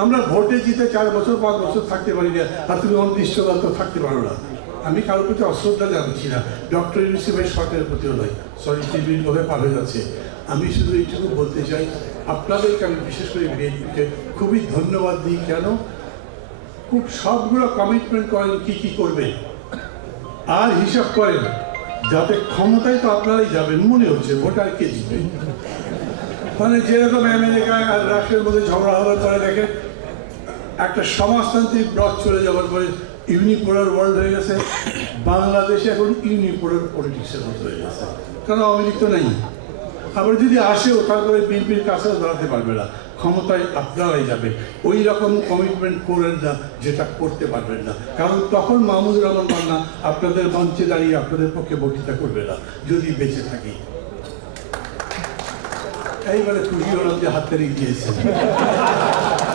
আমরা ভোটে জিতে 4 বছর 5 বছর থাকতে পারি না, আর তুমি অনির্দিষ্টকাল তো থাকতে পারো না। আমি কারোর প্রতি অশ্রদ্ধা জানাচ্ছি না, ডক্টর ইউনূস ভাই সরকারের প্রতিও নয়, সরি টিভির পার হয়ে যাচ্ছে। আমি শুধু এইটুকু বলতে চাই, আপনাদেরকে আমি বিশেষ করে বিএনপিকে খুবই ধন্যবাদ দিই। কেন? খুব সবগুলো কমিটমেন্ট করেন কি কি করবে, আর হিসাব করেন যাতে ক্ষমতায় তো আপনারাই যাবেন, মনে হচ্ছে ভোটার কে জিতবে। মানে যেরকম আমেরিকা আর রাশিয়ার মধ্যে ঝগড়া হওয়ার পরে দেখেন একটা সমাজতান্ত্রিক ব্লক চলে যাওয়ার পরে ইউনিপোলার ওয়ার্ল্ড হয়ে গেছে, বাংলাদেশে এখন ইউনিপোলার পলিটিক্সের মতো হয়ে গেছে, কারণ আওয়ামী লীগ তো নেই। আবার যদি আসেও তারপরে বিএনপির কাছেও দাঁড়াতে পারবে না, ক্ষমতায় আপনারাই যাবে। ওই রকম কমিটমেন্ট করেন না যেটা করতে পারবেন না, কারণ তখন মাহমুদুর রহমান মান্না আপনাদের মঞ্চে দাঁড়িয়ে আপনাদের পক্ষে বক্তৃতা করবে না যদি বেঁচে থাকি। এইবারে খুশি হলাম যে হাত তালি দিয়েছে।